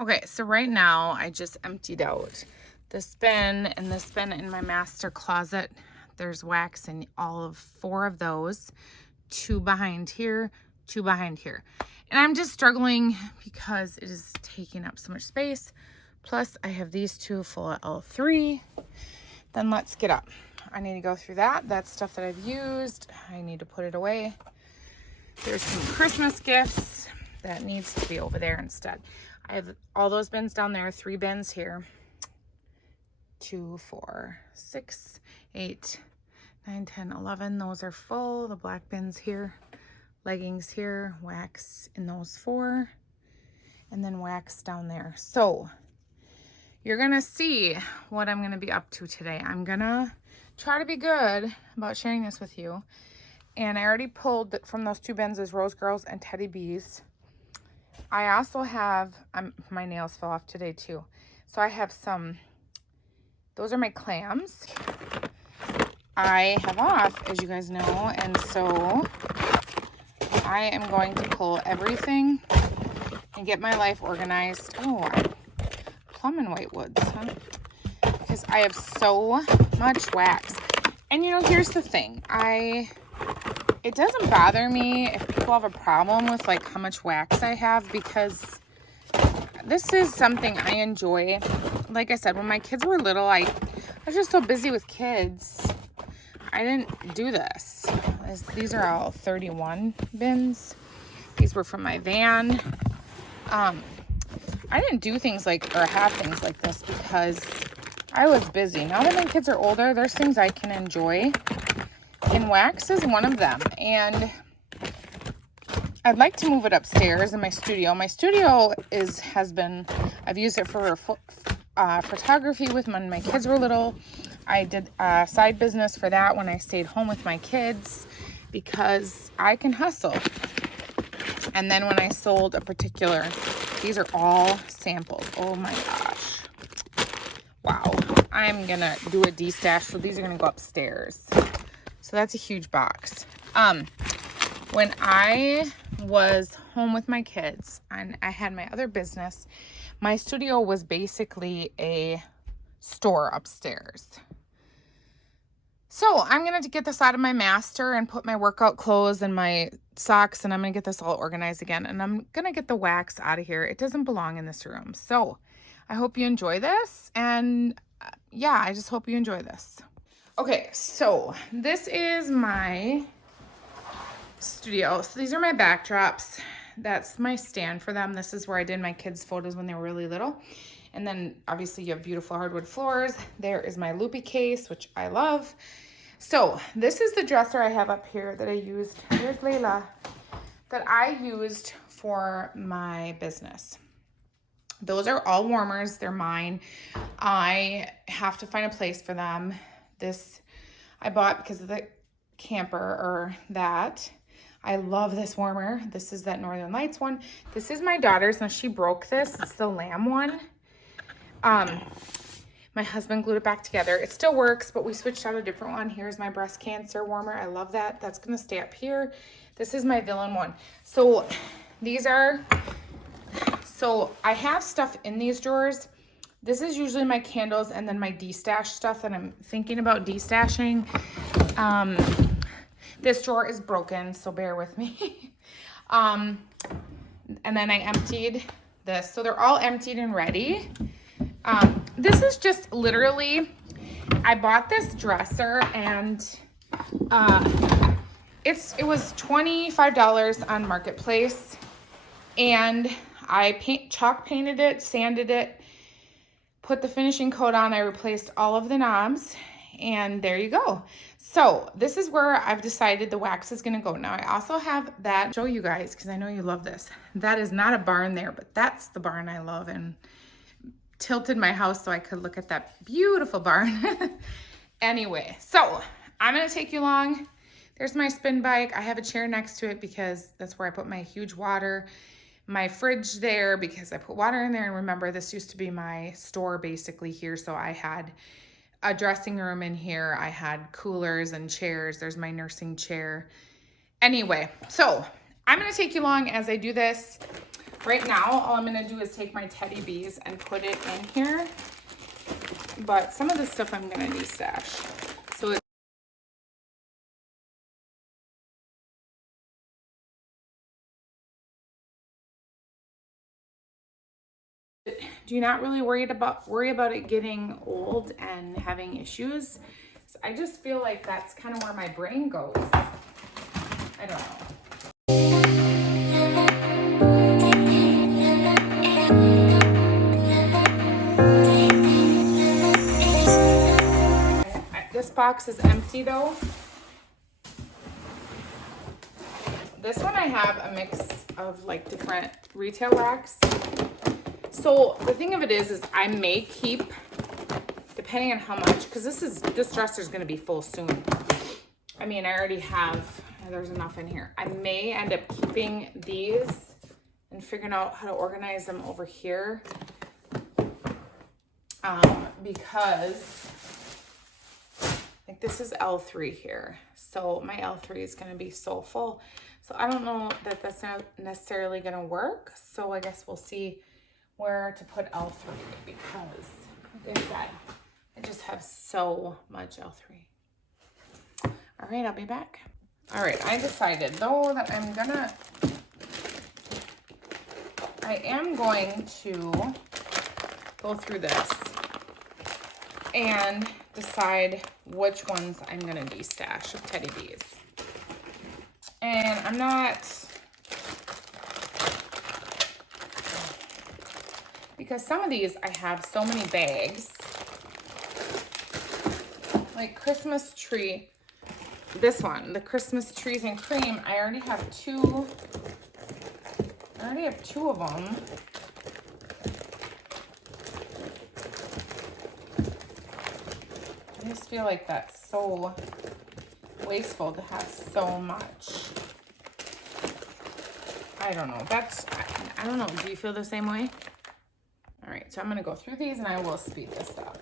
Okay, so right now I just emptied out this bin and this bin in my master closet. There's wax in all of 4 of those, 2 behind here, 2 behind here. And I'm just struggling because it is taking up so much space. Plus I have these 2 full of L3. Then let's get up. I need to go through that. That's stuff that I've used. I need to put it away. There's some Christmas gifts that needs to be over there instead. I have all those bins down there, 3 bins here. 2, 4, 6, 8, 9, 10, 11. Those are full. The black bins here, leggings here, wax in those 4, and then wax down there. So you're gonna see what I'm gonna be up to today. I'm gonna try to be good about sharing this with you. And I already pulled from those 2 bins is Rose Girls and Teddy Bees. I also have, my nails fell off today too. So I have those are my clams. I have off, as you guys know, and so I am going to pull everything and get my life organized. Oh, plum and white woods, huh? Because I have so much wax. And you know, here's the thing. It doesn't bother me if people have a problem with like how much wax I have, because this is something I enjoy. Like I said, when my kids were little, I was just so busy with kids. I didn't do this. These are all 31 bins. These were from my van. I didn't do things like, or have things like this because I was busy. Now that my kids are older, there's things I can enjoy. And wax is one of them. And I'd like to move it upstairs in my studio. My studio I've used it for photography when my kids were little. I did a side business for that when I stayed home with my kids because I can hustle. And then when I sold these are all samples. Oh my gosh. Wow. I'm gonna do a de-stash, so these are gonna go upstairs. So that's a huge box. When I was home with my kids and I had my other business, my studio was basically a store upstairs. So I'm going to get this out of my master and put my workout clothes and my socks, and I'm going to get this all organized again. And I'm going to get the wax out of here. It doesn't belong in this room. So I hope you enjoy this. And yeah, I just hope you enjoy this. Okay, so this is my studio. So these are my backdrops. That's my stand for them. This is where I did my kids' photos when they were really little. And then obviously you have beautiful hardwood floors. There is my loopy case, which I love. So this is the dresser I have up here that I used. Here's Layla. That I used for my business. Those are all warmers. They're mine. I have to find a place for them. This I bought because of the camper or that. I love this warmer. This is that Northern Lights one. This is my daughter's. Now she broke this. It's the lamb one. My husband glued it back together. It still works, but we switched out a different one. Here's my breast cancer warmer. I love that. That's gonna stay up here. This is my villain one. So I have stuff in these drawers. This is usually my candles and then my de-stash stuff that I'm thinking about de-stashing. This drawer is broken, so bear with me. And then I emptied this. So they're all emptied and ready. This is just literally, I bought this dresser and it was $25 on Marketplace, and I chalk painted it, sanded it, put the finishing coat on. I replaced all of the knobs, and there you go. So this is where I've decided the wax is gonna go. Now I also have that, show you guys, because I know you love this. That is not a barn there, but that's the barn I love, and tilted my house so I could look at that beautiful barn. Anyway, so I'm gonna take you along. There's my spin bike. I have a chair next to it because that's where I put my huge water. My fridge there because I put water in there. And remember, this used to be my store basically here. So I had a dressing room in here. I had coolers and chairs. There's my nursing chair. Anyway, so I'm gonna take you along as I do this. Right now, all I'm gonna do is take my Teddy Bees and put it in here. But some of this stuff I'm gonna de-stash. So do not really worry about it getting old and having issues. So I just feel like that's kind of where my brain goes. I don't know. This box is empty though. This one I have a mix of like different retail racks. So the thing of it is I may keep, depending on how much, because this dresser is going to be full soon. I mean, I already have, there's enough in here. I may end up keeping these and figuring out how to organize them over here. Because like this is L3 here. So my L3 is going to be so full. So I don't know that that's not necessarily going to work. So I guess we'll see where to put L3 because, like I said, I just have so much L3. All right, I'll be back. All right, I decided though that I am going to go through this and decide which ones I'm gonna de-stash of Teddy Bees. And I'm not, because some of these I have so many bags. Like Christmas tree, this one, the Christmas trees and cream, I already have two of them. I just feel like that's so wasteful to have so much. I don't know. I don't know. Do you feel the same way? All right, so I'm gonna go through these and I will speed this up.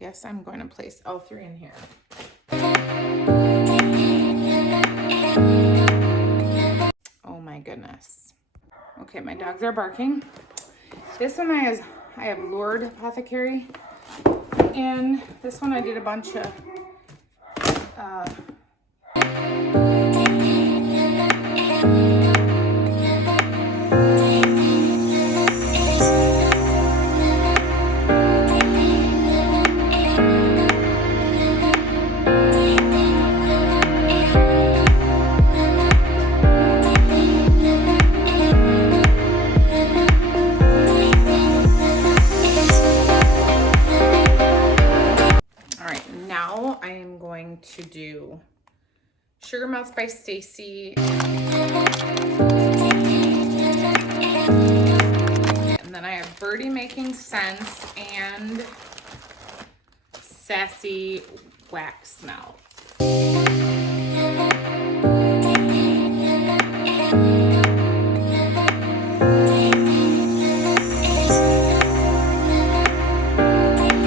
Yes, I'm going to place L3 in here. Oh my goodness. Okay, my dogs are barking. This one I have Lord Apothecary. And this one I did a bunch of to do Sugar Melts by Stacy. And then I have Birdie Making Sense and Sassy Wax Melts.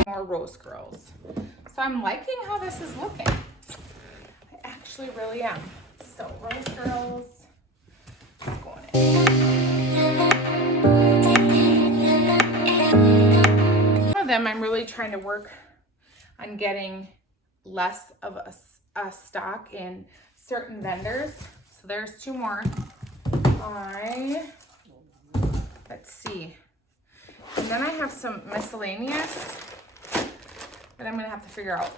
More Rose Girls. So I'm liking how this is looking. I actually really am. So Rose Girls, going in. Some of them I'm really trying to work on getting less of a stock in certain vendors. So there's two more. Let's see. And then I have some miscellaneous that I'm gonna have to figure out,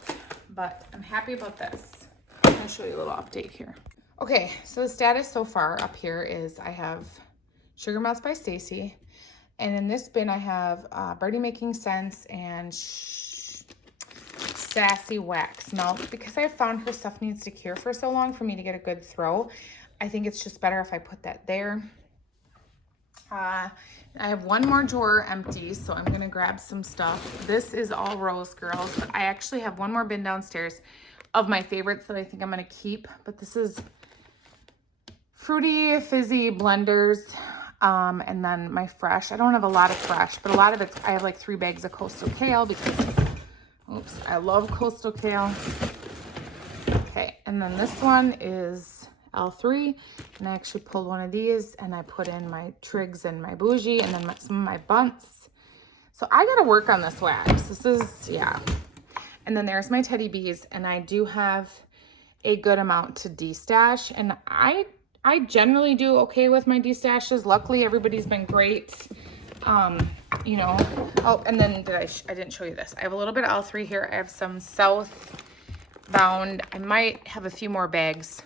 but I'm happy about this. I'm gonna show you a little update here. Okay, so the status so far up here is I have Sugar Melts by Stacy, and in this bin I have Birdie Making Sense and Sassy Wax Melt. Because I found her stuff needs to cure for so long for me to get a good throw, I think it's just better if I put that there. I have one more drawer empty, so I'm gonna grab some stuff. This is all Rose Girls, but I actually have one more bin downstairs of my favorites that I think I'm gonna keep. But this is Fruity Fizzy Blenders. And then my fresh, I don't have a lot of fresh, but a lot of it's, I have like 3 bags of coastal kale because, oops, I love coastal kale. Okay, and then this one is L3, and I actually pulled one of these and I put in my Triggs and my Bougie and then some of my bunts. So I gotta work on this wax. This is, yeah. And then there's my Teddy Bees, and I do have a good amount to destash, and I generally do okay with my destashes. Luckily, everybody's been great. You know, oh, and then I didn't show you this. I have a little bit of L3 here. I have some southbound. I might have a few more bags.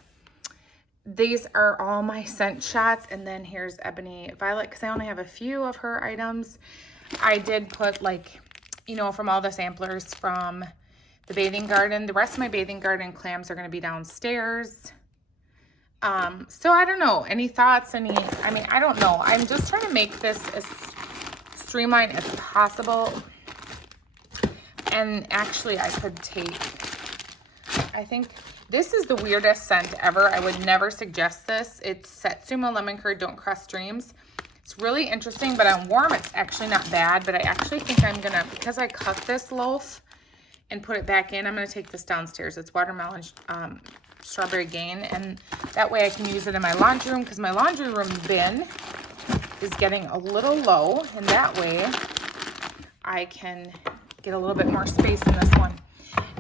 These are all my scent shots, and then here's Ebony Violet because I only have a few of her items. I did put, like, you know, from all the samplers from the Bathing Garden. The rest of my Bathing Garden clams are going to be downstairs. So I don't know. Any thoughts? I mean, I don't know. I'm just trying to make this as streamlined as possible. And actually, I could take, I think this is the weirdest scent ever. I would never suggest this. It's Satsuma Lemon Curd Don't Cross Streams. It's really interesting, but on warm, it's actually not bad. But I actually think I'm going to, because I cut this loaf and put it back in, I'm going to take this downstairs. It's watermelon strawberry gain, and that way I can use it in my laundry room because my laundry room bin is getting a little low, and that way I can get a little bit more space in this one.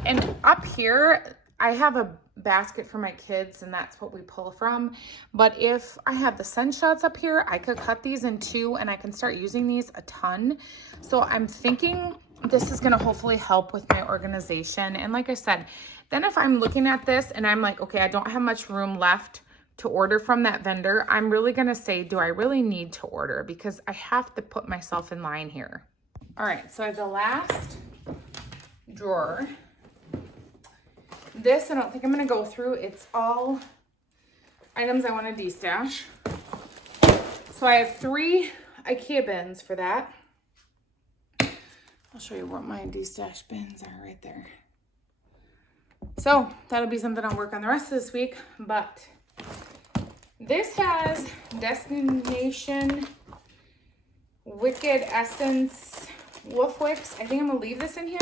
And up here, I have a basket for my kids, and that's what we pull from. But if I have the scent shots up here, I could cut these in 2, and I can start using these a ton. So I'm thinking this is going to hopefully help with my organization. And like I said, then if I'm looking at this and I'm like, okay, I don't have much room left to order from that vendor, I'm really going to say, do I really need to order? Because I have to put myself in line here. All right, so I have the last drawer. This, I don't think I'm going to go through. It's all items I want to destash. So I have 3 IKEA bins for that. I'll show you what my destash bins are right there. So that'll be something I'll work on the rest of this week. But this has Destination Wicked Essence Wolf Wicks. I think I'm going to leave this in here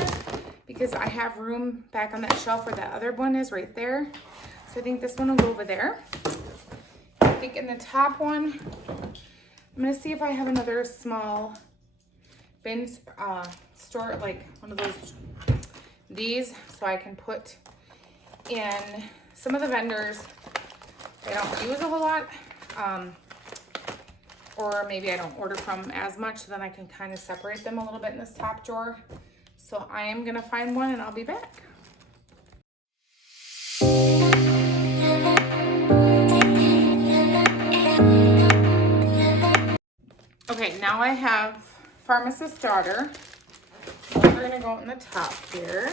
because I have room back on that shelf where that other one is right there. So I think this one will go over there. I think in the top one, I'm going to see if I have another small bin store, like one of those, these, so I can put in some of the vendors I don't use a whole lot, or maybe I don't order from as much, so then I can kind of separate them a little bit in this top drawer. So I am gonna find one and I'll be back. Okay, now I have Pharmacist's Daughter. We're gonna go in the top here.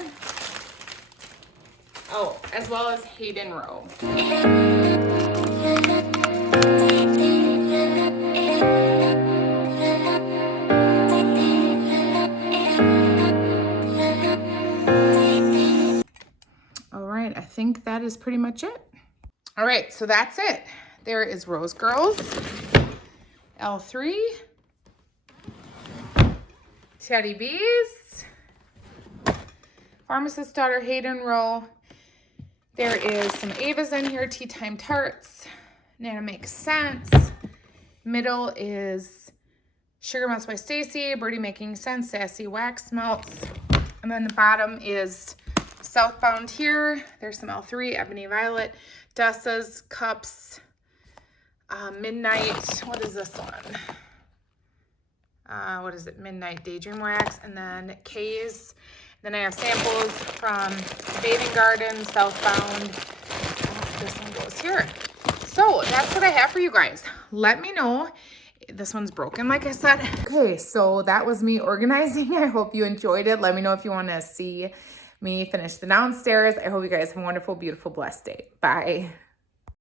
Oh, as well as Hayden Rowe. All right, I think that is pretty much it. All right, so that's it. There is Rose Girls, L3, Teddy Bees, Pharmacist's Daughter, Hayden Rowe. There is some Ava's in here, Tea Time Tarts, Nana Makes Sense. Middle is Sugar Melts by Stacy, Birdie Making Sense, Sassy Wax Melts. And then the bottom is Southbound here. There's some L3, Ebony Violet, Dessa's, Cups, Midnight. What is this one? What is it? Midnight Daydream Wax. And then K's. Then I have samples from Bathing Garden, Southbound. This one goes here. So that's what I have for you guys. Let me know. This one's broken, like I said. Okay, so that was me organizing. I hope you enjoyed it. Let me know if you want to see me finish the downstairs. I hope you guys have a wonderful, beautiful, blessed day. Bye.